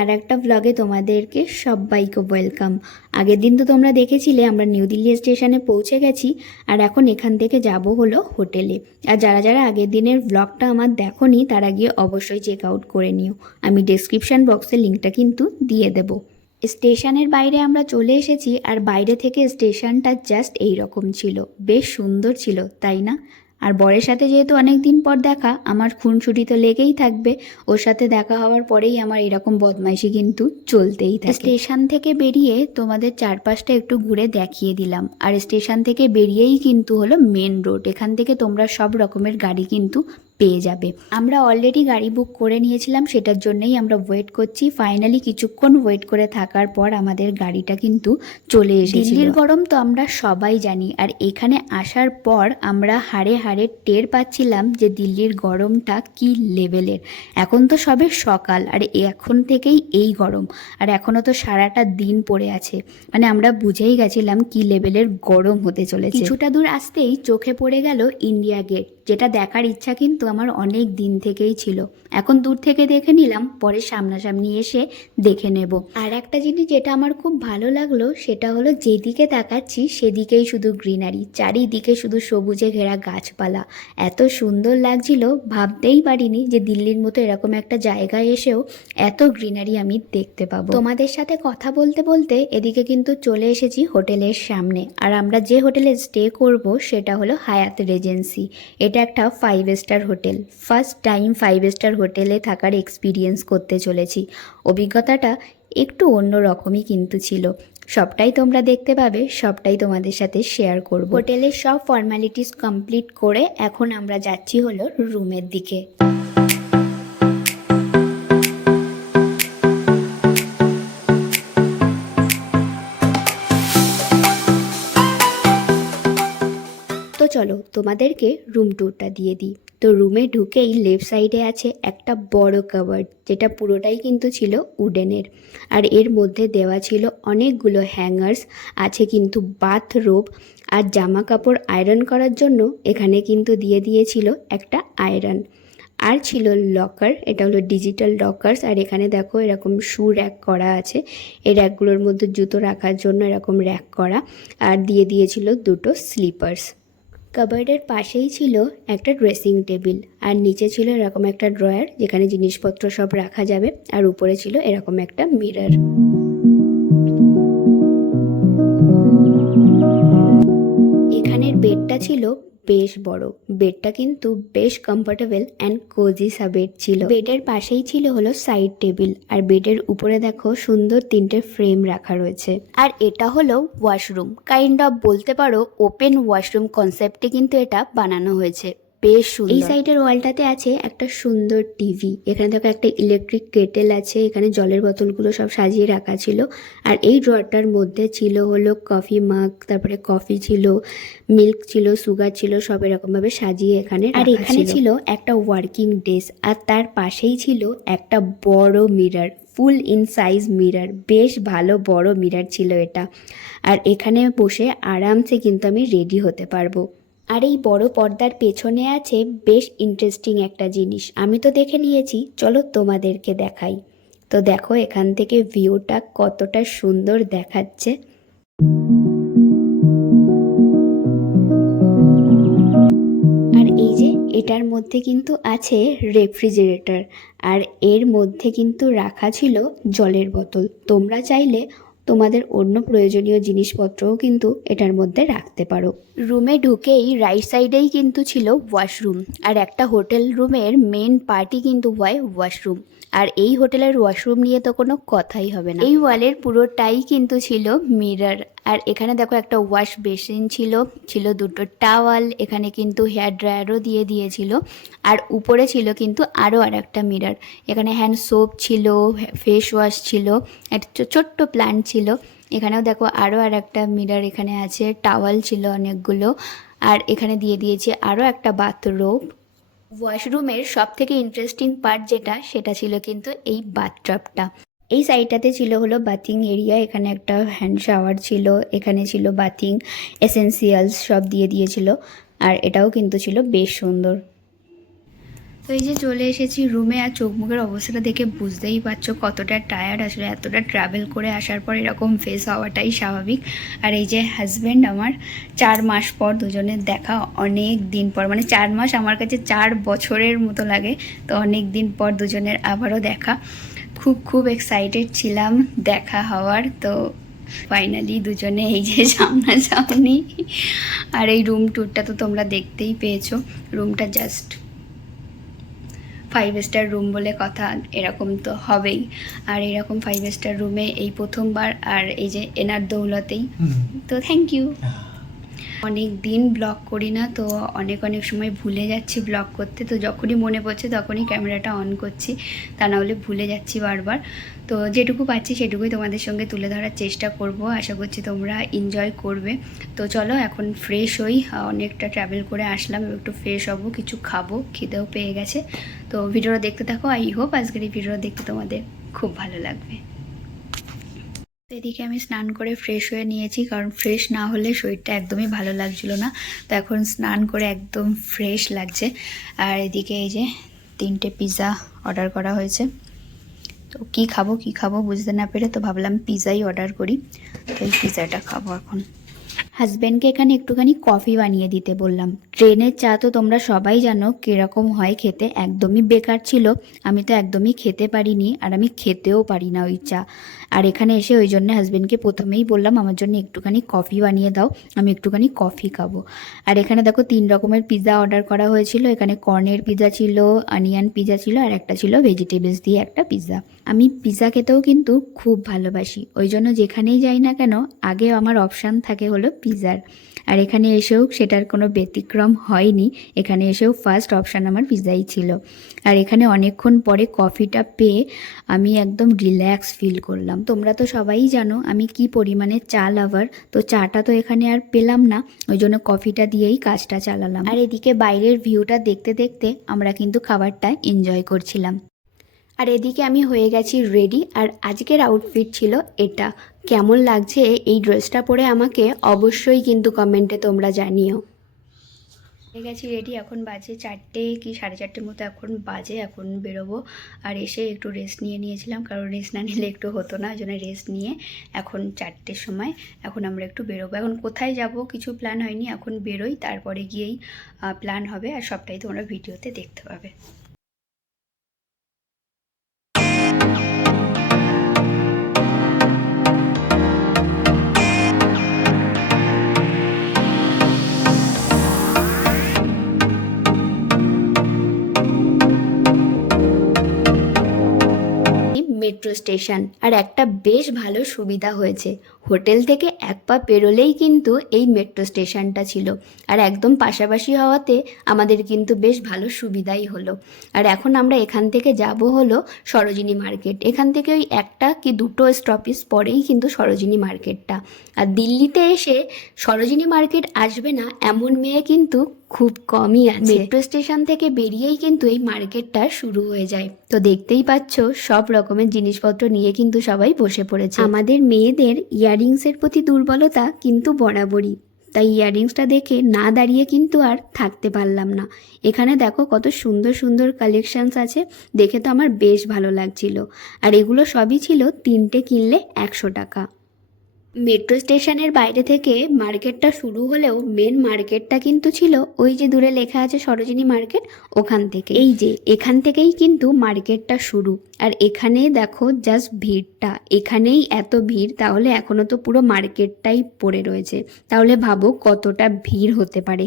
আর একটা ব্লগে তোমাদেরকে সবাইকে ওয়েলকাম। আগের দিন তো তোমরা দেখেছিলে আমরা নিউ দিল্লি স্টেশনে পৌঁছে গেছি, আর এখন এখান থেকে যাব হলো হোটেলে। আর যারা যারা আগের দিনের ব্লগটা আমার দেখোনি তারা গিয়ে অবশ্যই চেক আউট করে নিও। আমি ডেসক্রিপশন বক্সে লিঙ্কটা কিন্তু দিয়ে দেবো। স্টেশনের বাইরে আমরা চলে এসেছি, আর বাইরে থেকে স্টেশনটা জাস্ট এই রকম ছিল, বেশ সুন্দর ছিল তাই না? আর বরের সাথে যেহেতু অনেক দিন পর দেখা, আমার খুনসুটি তো লেগেই থাকবে। ওর সাথে দেখা হওয়ার পরেই আমার এরকম বদমাইশি কিন্তু চলতেই থাকে। স্টেশন থেকে বেরিয়ে তোমাদের চারপাশটা একটু ঘুরে দেখিয়ে দিলাম। আর স্টেশন থেকে বেরিয়েই কিন্তু হলো মেন রোড, এখান থেকে তোমরা সব রকমের গাড়ি কিন্তু পেয়ে যাবে। আমরা অলরেডি গাড়ি বুক করে নিয়েছিলাম, সেটার জন্যই আমরা ওয়েট করছি। ফাইনালি কিছুক্ষণ ওয়েট করে থাকার পর আমাদের গাড়িটা কিন্তু চলে এসেছে। দিল্লির গরম তো আমরা সবাই জানি, আর এখানে আসার পর আমরা হাড়ে হাড়ে টের পাচ্ছিলাম যে দিল্লির গরমটা কি লেভেলের। এখন তো সবে সকাল, আর এখন থেকেই এই গরম, আর এখনও তো সারাটা দিন পড়ে আছে। মানে আমরা বুঝেই গেছিলাম কি লেভেলের গরম হতে চলেছে। কিছুটা দূর আসতেই চোখে পড়ে গেল ইন্ডিয়া গেট, যেটা দেখার ইচ্ছা কিন্তু আমার অনেক দিন থেকেই ছিল। এখন দূর থেকে দেখে নিলাম, পরে সামনাসামনি এসে দেখে নেব। আর একটা জিনিস যেটা আমার খুব ভালো লাগলো সেটা হলো যেদিকে তাকাচ্ছি সেদিকেই শুধু গ্রিনারি, চারিদিকে শুধু সবুজে ঘেরা গাছপালা। এত সুন্দর লাগছিল, ভাবতেই পারিনি যে দিল্লির মতো এরকম একটা জায়গায় এসেও এত গ্রিনারি আমি দেখতে পাবো। তোমাদের সাথে কথা বলতে বলতে এদিকে কিন্তু চলে এসেছি হোটেলের সামনে। আর আমরা যে হোটেলে স্টে করব সেটা হলো হায়াত রেজেন্সি। এটা একটা 5 star hotel. First time 5 star হোটেলে থাকার এক্সপিরিয়েন্স করতে চলেছি। অভিজ্ঞতাটা একটু অন্যরকমই কিন্তু ছিল। সবটাই তোমরা দেখতে পাবে, সবটাই তোমাদের সাথে শেয়ার করব। হোটেলের সব ফর্মালিটিস কমপ্লিট করে এখন আমরা যাচ্ছি হলো রুমের দিকে। তো চলো তোমাদেরকে রুম ট্যুরটা দিয়ে দিই। তো রুমে ঢুকেই লেফট সাইডে আছে একটা বড় কাবার্ড, যেটা পুরোটাই কিন্তু ছিল উডেনের। আর এর মধ্যে দেওয়া ছিল অনেকগুলো হ্যাঙ্গার্স, আছে কিন্তু বাথরোব, আর জামা কাপড় আয়রন করার জন্য এখানে কিন্তু দিয়ে দিয়েছিল একটা আয়রন। আর ছিল লকার, এটা হলো ডিজিটাল লকার্স। আর এখানে দেখো এরকম শু র্যাক করা আছে, এই র্যাকগুলোর মধ্যে জুতো রাখার জন্য এরকম র্যাক করা। আর দিয়ে দিয়েছিল দুটো স্লিপার্স। কাবার্ডের পাশেই ছিল একটা ড্রেসিং টেবিল, আর নিচে ছিল এরকম একটা ড্রয়ার যেখানে জিনিসপত্র সব রাখা যাবে, আর উপরে ছিল এরকম একটা মিরর। এখানের বেডটা ছিল বেশ বড়, বেডটা কিন্তু বেশ কমফোর্টেবল অ্যান্ড কোজি সা বেড ছিল। বেডের পাশেই ছিল হলো সাইড টেবিল, আর বেডের উপরে দেখো সুন্দর 3টে ফ্রেম রাখা রয়েছে। আর এটা হলো ওয়াশরুম, কাইন্ড অফ বলতে পারো ওপেন ওয়াশরুম কনসেপ্টে কিন্তু এটা বানানো হয়েছে, বেশ সুন্দর। এই সাইডের ওয়ালটাতে আছে একটা সুন্দর টিভি। এখানে দেখো একটা ইলেকট্রিক কেটেল আছে, এখানে জলের বোতলগুলো সব সাজিয়ে রাখা ছিল। আর এই ড্রয়ারটার মধ্যে ছিল হলো কফি মাগ, তারপরে কফি ছিল, মিল্ক ছিল, সুগার ছিল, সব এরকমভাবে সাজিয়ে এখানে। আর এখানে ছিল একটা ওয়ার্কিং ডেস্ক, আর তার পাশেই ছিল একটা বড় mirror, full in size mirror, বেশ ভালো বড় মিরর ছিল এটা। আর এখানে বসে আরামসে কিন্তু আমি রেডি হতে পারবো। আর এই বড় পর্দার পেছনে আছে বেশ ইন্টারেস্টিং একটা জিনিস, আমি তো দেখে নিয়েছি, চলো তোমাদেরকে দেখাই। তো দেখো এখান থেকে ভিউটা কতটা সুন্দর দেখাচ্ছে। আর এই যে এটার মধ্যে কিন্তু আছে রেফ্রিজারেটর, আর এর মধ্যে কিন্তু রাখা ছিল জলের বোতল। তোমরা চাইলে তোমাদের অন্য প্রয়োজনীয় জিনিসপত্রও কিন্তু এটার মধ্যে রাখতে পারো। রুমে ঢুকেই রাইট সাইডেই কিন্তু ছিল ওয়াশরুম, আর একটা হোটেল রুমের মেন পার্টি কিন্তু হয় ওয়াশরুম। আর এই হোটেলের ওয়াশরুম নিয়ে তো কোনো কথাই হবে না, এই ওয়ালের পুরোটাই কিন্তু ছিল মিরর। আর এখানে দেখো একটা ওয়াশ বেসিন ছিল, ছিল দুটো টাওয়াল, এখানে কিন্তু হেয়ার ড্রায়ারও দিয়ে দিয়েছিল। আর উপরে ছিল কিন্তু আরও আর একটা মিরর, এখানে হ্যান্ড সোপ ছিল, ফেস ওয়াশ ছিল, একটা ছোট্ট প্ল্যান্ট ছিল। এখানেও দেখো আরও আর একটা মিরর এখানে আছে, টাওয়াল ছিল অনেকগুলো। আর এখানে দিয়ে দিয়েছে আরও একটা বাথরোব। ওয়াশরুমের সব থেকে ইন্টারেস্টিং পার্ট যেটা, সেটা ছিল কিন্তু এই বাথটাবটা। এই সাইডটাতে ছিল হলো বাথিং এরিয়া, এখানে একটা হ্যান্ড শাওয়ার ছিল, এখানে ছিল বাথিং এসেন্সিয়ালস সব দিয়ে দিয়েছিল। আর এটাও কিন্তু ছিল বেশ সুন্দর। তো এই যে চলে এসেছি রুমে, আর চোখ মুখের অবস্থাটা দেখে বুঝতেই পারছো কতটা টায়ার্ড। আসলে এতটা ট্রাভেল করে আসার পর এরকম ফেস হওয়াটাই স্বাভাবিক। আর এই যে হাজব্যান্ড আমার, 4 মাস পর দুজনের দেখা, অনেক দিন পর, মানে 4 মাস আমার কাছে 4 বছরের মতো লাগে। তো অনেক দিন পর দুজনের আবারও দেখা, খুব খুব এক্সাইটেড ছিলাম দেখা হওয়ার। তো ফাইনালি দুজনে এই যে সামনাসামনি। আর এই রুম ট্যুরটা তো তোমরা দেখতেই পেয়েছো, রুমটা জাস্ট 5 স্টার রুম বলে কথা, এরকম তো হবেই। আর এরকম 5 স্টার রুমে এই প্রথমবার, আর এই যে এনার দৌলতেই। তো থ্যাংক ইউ। অনেক দিন ব্লগ করি না, তো অনেক সময় ভুলে যাচ্ছি ব্লগ করতে। তো যখনই মনে পড়ছে তখনই ক্যামেরাটা অন করছি, তা না হলে ভুলে যাচ্ছি বারবার। তো যেটুকু পাচ্ছি সেটুকুই তোমাদের সঙ্গে তুলে ধরার চেষ্টা করব। আশা করছি তোমরা এনজয় করবে। তো চলো এখন ফ্রেশ হই, অনেকটা ট্রাভেল করে আসলাম, একটু ফ্রেশ হবো, কিছু খাবো, খিদেও পেয়ে গেছে। তো ভিডিওটা দেখতে থাকো, আই হোপ আজকের এই ভিডিওটা দেখতে তোমাদের খুব ভালো লাগবে। এদিকে আমি স্নান করে ফ্রেশ হয়ে নিয়েছি, কারণ ফ্রেশ না হলে শরীরটা একদমই ভালো লাগছিল না। তো এখন স্নান করে একদম ফ্রেশ লাগছে। আর এদিকে এই যে 3টে পিৎজা অর্ডার করা হয়েছে। তো কি খাবো বুঝতে না পেরে তো ভাবলাম পিৎজাই অর্ডার করি। তো এই পিৎজাটা খাবো এখন। হাজব্যান্ডকে এখানে একটুখানি কফি বানিয়ে দিতে বললাম। ট্রেনের চা তো তোমরা সবাই জানো কীরকম হয় খেতে, একদমই বেকার ছিল। আমি তো একদমই খেতে পারিনি, আর আমি খেতেও পারি না ওই চা। আর এখানে এসে ওই জন্য হাজব্যান্ডকে প্রথমেই বললাম আমার জন্য একটুখানি কফি বানিয়ে দাও, আমি একটুখানি কফি খাবো। আর এখানে দেখো 3 রকমের পিৎজা অর্ডার করা হয়েছিল। এখানে কর্নের পিৎজা ছিল, অনিয়ন পিৎজা ছিল, আর একটা ছিল ভেজিটেবলস দিয়ে একটা পিৎজা। আমি পিৎজা খেতেও কিন্তু খুব ভালোবাসি, ওই জন্য যেখানেই যাই না কেন আগে আমার অপশান থাকে হলো পিৎজার। আর এখানে এসেও সেটার কোনো ব্যতিক্রম হয়নি, এখানে এসেও ফার্স্ট অপশান আমার পিৎজাই ছিল। আর এখানে অনেকক্ষণ পরে কফিটা পেয়ে আমি একদম রিল্যাক্স ফিল করলাম। তোমরা তো সবাই জানো আমি কি পরিমাণে চা লাভার, তো চাটা তো এখানে আর পেলাম না, ওই জন্য কফিটা দিয়েই কাজটা চালালাম। আর এদিকে বাইরের ভিউটা দেখতে দেখতে আমরা কিন্তু খাবারটা এনজয় করছিলাম। আর এদিকে আমি হয়ে গেছি রেডি, আর আজকের আউটফিট ছিল এটা। কেমন লাগছে এই ড্রেসটা পরে আমাকে অবশ্যই কিন্তু কমেন্টে তোমরা জানিও। হয়ে গেছি রেডি, এখন বাজে 4টে কি 4:30 মতো এখন বাজে, এখন বেরোবো। আর এসে একটু রেস্ট নিয়েছিলাম, কারণ রেস্ট না নিলে একটু হতো না, ওই জন্য রেস্ট নিয়ে এখন 4টের সময় এখন আমরা একটু বেরোবো। এখন কোথায় যাব কিছু প্ল্যান হয়নি, এখন বেরোই, তারপরে গিয়েই প্ল্যান হবে। আর সবটাই তোমরা ভিডিওতে দেখতে পাবে। মেট্রো স্টেশন, আর একটা বেশ ভালো সুবিধা হয়েছে, হোটেল থেকে 1 পা পেরোলেই কিন্তু এই মেট্রো স্টেশনটা ছিল। আর একদম পাশাপাশি হওয়াতে আমাদের কিন্তু বেশ ভালো সুবিধাই হলো। আর এখন আমরা এখান থেকে যাব হলো সরোজিনী মার্কেট। এখান থেকে ওই 1টা কি 2টো স্টপেজ পরেই কিন্তু সরোজিনী মার্কেটটা। আর দিল্লিতে এসে সরোজিনী মার্কেট আসবে না এমন মেয়ে কিন্তু খুব কমই আছে। মেট্রো স্টেশন থেকে বেরিয়েই কিন্তু এই মার্কেটটা শুরু হয়ে যায়। তো দেখতেই পাচ্ছ সব রকমের জিনিসপত্র নিয়ে কিন্তু সবাই বসে পড়েছে। আমাদের মেয়েদের ইয়াররিংসের প্রতি দুর্বলতা কিন্তু বরাবরই, তাই ইয়াররিংসটা দেখে না দাঁড়িয়ে কিন্তু আর থাকতে পারলাম না। এখানে দেখো কত সুন্দর সুন্দর কালেকশানস আছে, দেখে তো আমার বেশ ভালো লাগছিল। আর এগুলো সবই ছিল 3টে কিনলে 100 টাকা। মেট্রো স্টেশনের বাইরে থেকে মার্কেটটা শুরু হলেও মেন মার্কেটটা কিন্তু ছিল ওই যে দূরে লেখা আছে সরোজিনী মার্কেট, ওখান থেকে। এই যে এখান থেকেই কিন্তু মার্কেটটা শুরু। আর এখানে দেখো জাস্ট ভিড়টা, এখানেই এত ভিড়, তাহলে এখনো তো পুরো মার্কেটটাই পড়ে রয়েছে, তাহলে ভাবো কতটা ভিড় হতে পারে।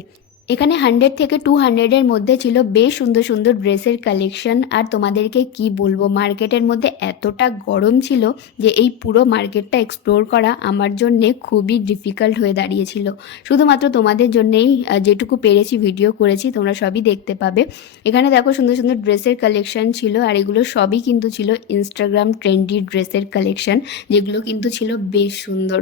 এখানে 100 থেকে 200-এর মধ্যে ছিল বেশ সুন্দর সুন্দর ড্রেসের কালেকশন। আর তোমাদেরকে কি বলবো, মার্কেটের মধ্যে এতটা গরম ছিল যে এই পুরো মার্কেটটা এক্সপ্লোর করা আমার জন্যে খুবই ডিফিকাল্ট হয়ে দাঁড়িয়েছিল। শুধুমাত্র তোমাদের জন্যেই যেটুকু পেরেছি ভিডিও করেছি, তোমরা সবই দেখতে পাবে। এখানে দেখো সুন্দর সুন্দর ড্রেসের কালেকশন ছিল, আর এগুলো সবই কিন্তু ছিল ইনস্টাগ্রাম ট্রেন্ডি ড্রেসের কালেকশন, যেগুলো কিন্তু ছিল বেশ সুন্দর।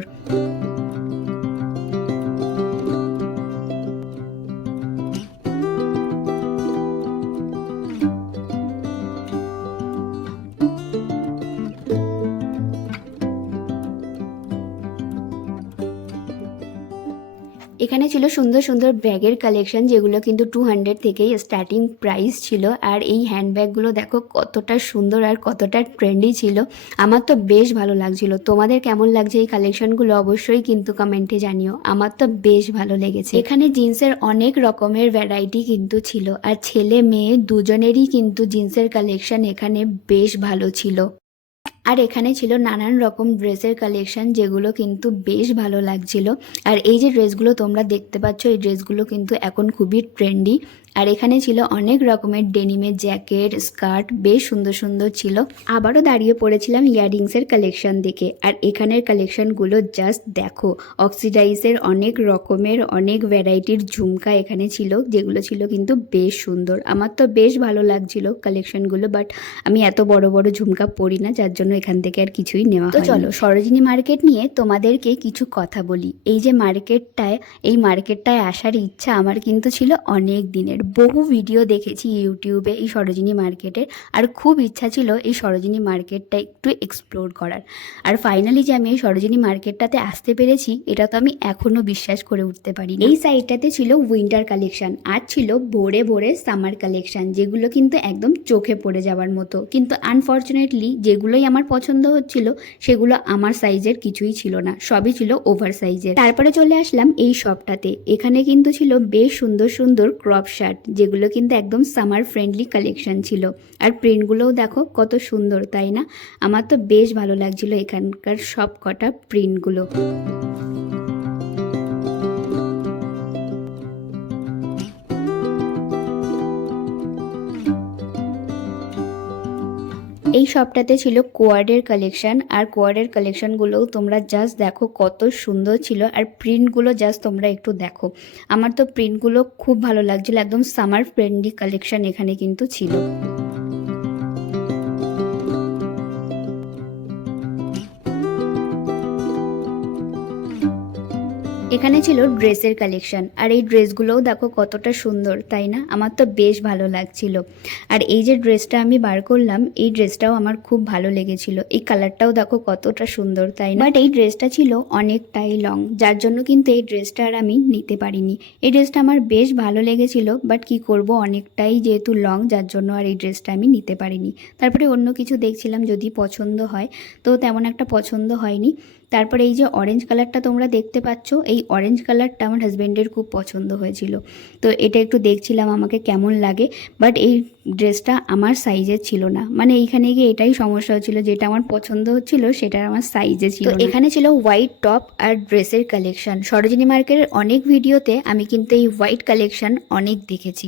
এখানে ছিল সুন্দর সুন্দর ব্যাগের কালেকশন, যেগুলো কিন্তু 200 থেকেই স্টার্টিং প্রাইস ছিল। আর এই হ্যান্ডব্যাগগুলো দেখো কতটা সুন্দর আর কতটা ট্রেন্ডি ছিল। আমার তো বেশ ভালো লাগছিল। তোমাদের কেমন লাগছে এই কালেকশনগুলো অবশ্যই কিন্তু কমেন্টে জানিও। আমার তো বেশ ভালো লেগেছে। এখানে জিন্সের অনেক রকমের ভ্যারাইটি কিন্তু ছিল, আর ছেলে মেয়ে দুজনেরই কিন্তু জিন্সের কালেকশন এখানে বেশ ভালো ছিল। আর এখানে ছিল নানান রকম ড্রেসের কালেকশন, যেগুলো কিন্তু বেশ ভালো লাগছিল। আর এই যে ড্রেসগুলো তোমরা দেখতে পাচ্ছ, এই ড্রেসগুলো কিন্তু এখন খুবই ট্রেন্ডি। আর এখানে ছিল অনেক রকমের ডেনিমের জ্যাকেট, স্কার্ট, বেশ সুন্দর সুন্দর ছিল। আবারও দাঁড়িয়ে পড়েছিলাম ইয়াররিংসের কালেকশন দেখে। আর এখানের কালেকশনগুলো জাস্ট দেখো, অক্সিডাইজের অনেক রকমের অনেক ভ্যারাইটির ঝুমকা এখানে ছিল, যেগুলো ছিল কিন্তু বেশ সুন্দর। আমার তো বেশ ভালো লাগছিল কালেকশনগুলো, বাট আমি এত বড় বড় ঝুমকা পরি না, যার জন্য এখান থেকে আর কিছুই নেওয়া হয়। তো চলো সরোজিনী মার্কেট নিয়ে তোমাদেরকে কিছু কথা বলি। এই যে এই মার্কেটটায় আসার ইচ্ছা আমার কিন্তু ছিল অনেক দিনের। বহু ভিডিও দেখেছি ইউটিউবে এই সরোজিনী মার্কেটের, আর খুব ইচ্ছা ছিল এই সরোজিনী মার্কেটটা একটু এক্সপ্লোর করার। আর ফাইনালি যে আমি এই সরোজিনী মার্কেটটাতে আসতে পেরেছি, এটা তো আমি এখনো বিশ্বাস করে উঠতে পারি। এই সাইডটাতে ছিল উইন্টার কালেকশন, আর ছিল ভোরে ভোরে সামার কালেকশন, যেগুলো কিন্তু একদম চোখে পড়ে যাওয়ার মতো। কিন্তু আনফর্চুনেটলি যেগুলোই আমার পছন্দ হচ্ছিল, সেগুলো আমার সাইজের কিছুই ছিল না, সবই ছিল ওভার সাইজের। তারপরে চলে আসলাম এই শপটাতে। এখানে কিন্তু ছিল বেশ সুন্দর সুন্দর ক্রপ শার্ট, যেগুলো কিন্তু একদম সামার ফ্রেন্ডলি কালেকশন ছিল। আর প্রিন্টগুলোও দেখো কত সুন্দর, তাই না? আমার তো বেশ ভালো লাগছিল এখানকার সব কটা প্রিন্টগুলো। এই শপটাতে ছিল কোয়ার্ডের কালেকশন, আর কোয়ার্ডের কালেকশনগুলোও তোমরা জাস্ট দেখো কত সুন্দর ছিল। আর প্রিন্টগুলো জাস্ট তোমরা একটু দেখো, আমার তো প্রিন্টগুলো খুব ভালো লাগছিল। একদম সামার ফ্রেন্ডলি কালেকশন এখানে কিন্তু ছিল। এখানে ছিল ড্রেসের কালেকশন, আর এই ড্রেসগুলোও দেখো কতটা সুন্দর, তাই না? আমার তো বেশ ভালো লাগছিল। আর এই যে ড্রেসটা আমি বার করলাম, এই ড্রেসটাও আমার খুব ভালো লেগেছিল। এই কালারটাও দেখো কতটা সুন্দর, তাই না? বাট এই ড্রেসটা ছিল অনেকটাই লং, যার জন্য কিন্তু এই ড্রেসটা আর আমি নিতে পারিনি। এই ড্রেসটা আমার বেশ ভালো লেগেছিল, বাট কি করব, অনেকটাই যেহেতু লং, যার জন্য আর এই ড্রেসটা আমি নিতে পারিনি। তারপরে অন্য কিছু দেখছিলাম যদি পছন্দ হয়, তো তেমন একটা পছন্দ হয়নি। তারপরে এই যে অরেঞ্জ কালারটা তোমরা দেখতে পাচ্ছ, এই অরেঞ্জ কালারটা আমার হাজব্যান্ডের খুব পছন্দ হয়েছিল, তো এটা একটু দেখছিলাম আমাকে কেমন লাগে। বাট এই ড্রেসটা আমার সাইজের ছিল না, মানে এইখানে গিয়ে এটাই সমস্যা হচ্ছিল, যেটা আমার পছন্দ হচ্ছিল সেটা আমার সাইজে ছিল। তো এখানে ছিল হোয়াইট টপ আর ড্রেসের কালেকশন। সরোজিনী মার্কেটের অনেক ভিডিওতে আমি কিন্তু এই হোয়াইট কালেকশন অনেক দেখেছি,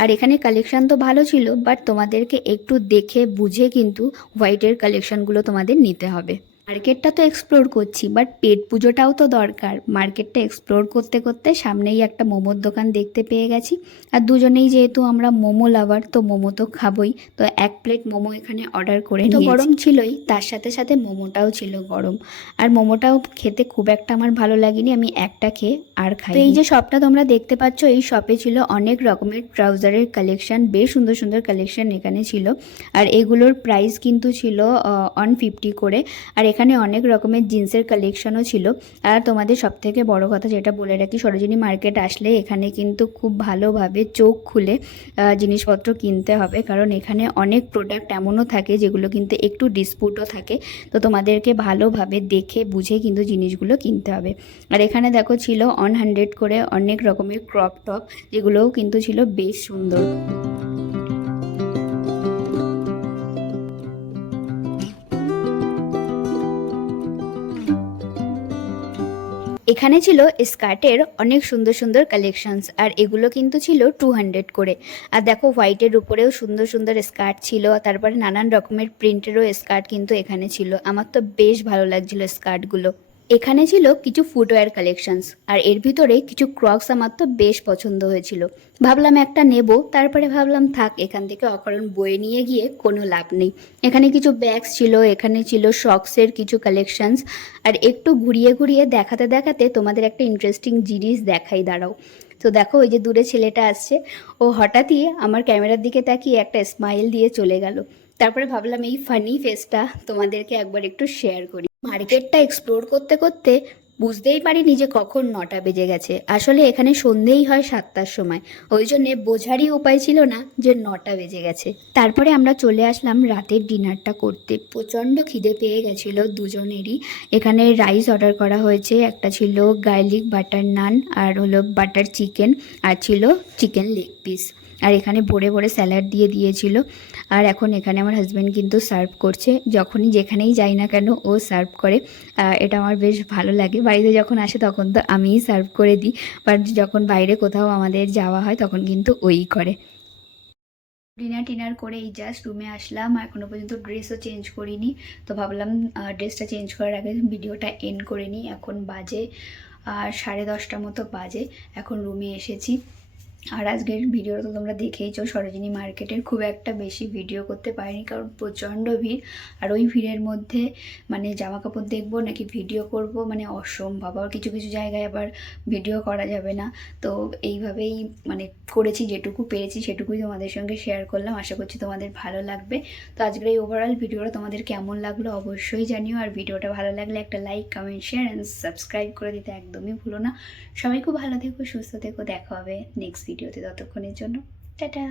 আর এখানে কালেকশন তো ভালো ছিল, বাট তোমাদেরকে একটু দেখে বুঝে কিন্তু হোয়াইটের কালেকশনগুলো তোমাদের নিতে হবে। মার্কেটটা তো এক্সপ্লোর করছি, বাট পেট পুজোটাও তো দরকার। মার্কেটটা এক্সপ্লোর করতে করতে সামনেই একটা মোমোর দোকান দেখতে পেয়ে গেছি, আর দুজনেই যেহেতু আমরা মোমো লাভার, তো মোমো তো খাবোই। তো 1 প্লেট মোমো এখানে অর্ডার করে নিয়েছি। তো গরম ছিলই, তার সাথে সাথে মোমোটাও ছিল গরম। আর মোমোটাও খেতে খুব একটা আমার ভালো লাগেনি, আমি একটা খেয়ে আর খাই। তো এই যে শপটা তোমরা দেখতে পাচ্ছ, এই শপে ছিল অনেক রকমের ট্রাউজারের কালেকশন, বেশ সুন্দর সুন্দর কালেকশন এখানে ছিল। আর এগুলোর প্রাইস কিন্তু ছিল 150 করে। আর এখানে অনেক রকমের জিন্সের কালেকশনও ছিল। আর তোমাদের সবথেকে বড় কথা যেটা বলে রাখি, সরোজিনী মার্কেট আসলে এখানে কিন্তু খুব ভালোভাবে চোখ খুলে জিনিসপত্র কিনতে হবে, কারণ এখানে অনেক প্রোডাক্ট এমনও থাকে যেগুলো কিন্তু একটু ডিসপুটও থাকে। তো তোমাদেরকে ভালোভাবে দেখে বুঝে কিন্তু জিনিসগুলো কিনতে হবে। আর এখানে দেখো ছিল 100 করে অনেক রকমের ক্রপ টপ, যেগুলোও কিন্তু ছিল বেশ সুন্দর। এখানে ছিল স্কার্টের অনেক সুন্দর সুন্দর কালেকশনস, আর এগুলো কিন্তু ছিল 200 করে। আর দেখো হোয়াইটের উপরেও সুন্দর সুন্দর স্কার্ট ছিল, তারপরে নানান রকমের প্রিন্টেরও স্কার্ট কিন্তু এখানে ছিল। আমার তো বেশ ভালো লাগছিল স্কার্টগুলো। এখানে ছিল কিছু ফুটওয়্যার কালেকশনস, আর এর ভিতরে কিছু ক্রক্স আমার তো বেশ পছন্দ হয়েছিল। ভাবলাম একটা নেব, তারপরে ভাবলাম থাক, এখান থেকে অকারণ বয়ে নিয়ে গিয়ে কোনো লাভ নেই। এখানে কিছু ব্যাগস ছিল, এখানে ছিল শক্সের কিছু কালেকশনস। আর একটু ঘুরিয়ে ঘুরিয়ে দেখাতে দেখাতে তোমাদের একটা ইন্টারেস্টিং জিনিস দেখাই, দাঁড়াও। তো দেখো ওই যে দূরে ছেলেটা আসছে, ও হঠাৎই আমার ক্যামেরার দিকে তাকিয়ে একটা স্মাইল দিয়ে চলে গেল। তারপরে ভাবলাম এই ফানি ফেসটা তোমাদেরকে একবার একটু শেয়ার করি। মার্কেটটা এক্সপ্লোর করতে করতে বুঝতেই পারিনি যে কখন 9টা বেজে গেছে। আসলে এখানে সন্ধেই হয় 7টার সময়, ওই জন্যে বোঝারই উপায় ছিল না যে 9টা বেজে গেছে। তারপরে আমরা চলে আসলাম রাতের ডিনারটা করতে। প্রচণ্ড খিদে পেয়ে গেছিলো দুজনেরই। এখানে রাইস অর্ডার করা হয়েছে, একটা ছিল গার্লিক বাটার নান, আর হলো বাটার চিকেন, আর ছিল চিকেন লেগ পিস। আর এখানে ভরে ভরে স্যালাড দিয়ে দিয়েছিল। আর এখন এখানে আমার হাজব্যান্ড কিন্তু সার্ভ করছে, যখনই যেখানেই যাই না কেন ও সার্ভ করে। এটা আমার বেশ ভালো লাগে। বাড়িতে যখন আসে তখন তো আমিই সার্ভ করে দিই, বাট যখন বাইরে কোথাও আমাদের যাওয়া হয় তখন কিন্তু ওই করে। ডিনার করে এই জাস্ট রুমে আসলাম, এখনও পর্যন্ত ড্রেসও চেঞ্জ করিনি। তো ভাবলাম ড্রেসটা চেঞ্জ করার আগে ভিডিওটা এন্ড করে নিই। এখন বাজে 10:30 মতো বাজে, এখন রুমে এসেছি। আর আজকের ভিডিওটা তো তোমরা দেখেইছো, সরোজিনী মার্কেটের খুব একটা বেশি ভিডিও করতে পারিনি, কারণ প্রচণ্ড ভিড়। আর ওই ভিড়ের মধ্যে মানে জামা কাপড় দেখবো নাকি ভিডিও করব, মানে অসম্ভব। আবার কিছু কিছু জায়গায় আবার ভিডিও করা যাবে না। তো এইভাবেই মানে করেছি, যেটুকু পেরেছি সেটুকুই তোমাদের সঙ্গে শেয়ার করলাম। আশা করছি তোমাদের ভালো লাগবে। তো আজকের এই ওভারঅল ভিডিওটা তোমাদের কেমন লাগলো অবশ্যই জানিও। আর ভিডিওটা ভালো লাগলে একটা like, comment, share and subscribe করে দিতে একদমই ভুলো না। সবাই খুব ভালো থেকো, সুস্থ থেকো, দেখা হবে নেক্সট ভিডিওতে। ততক্ষণের জন্য টাটা।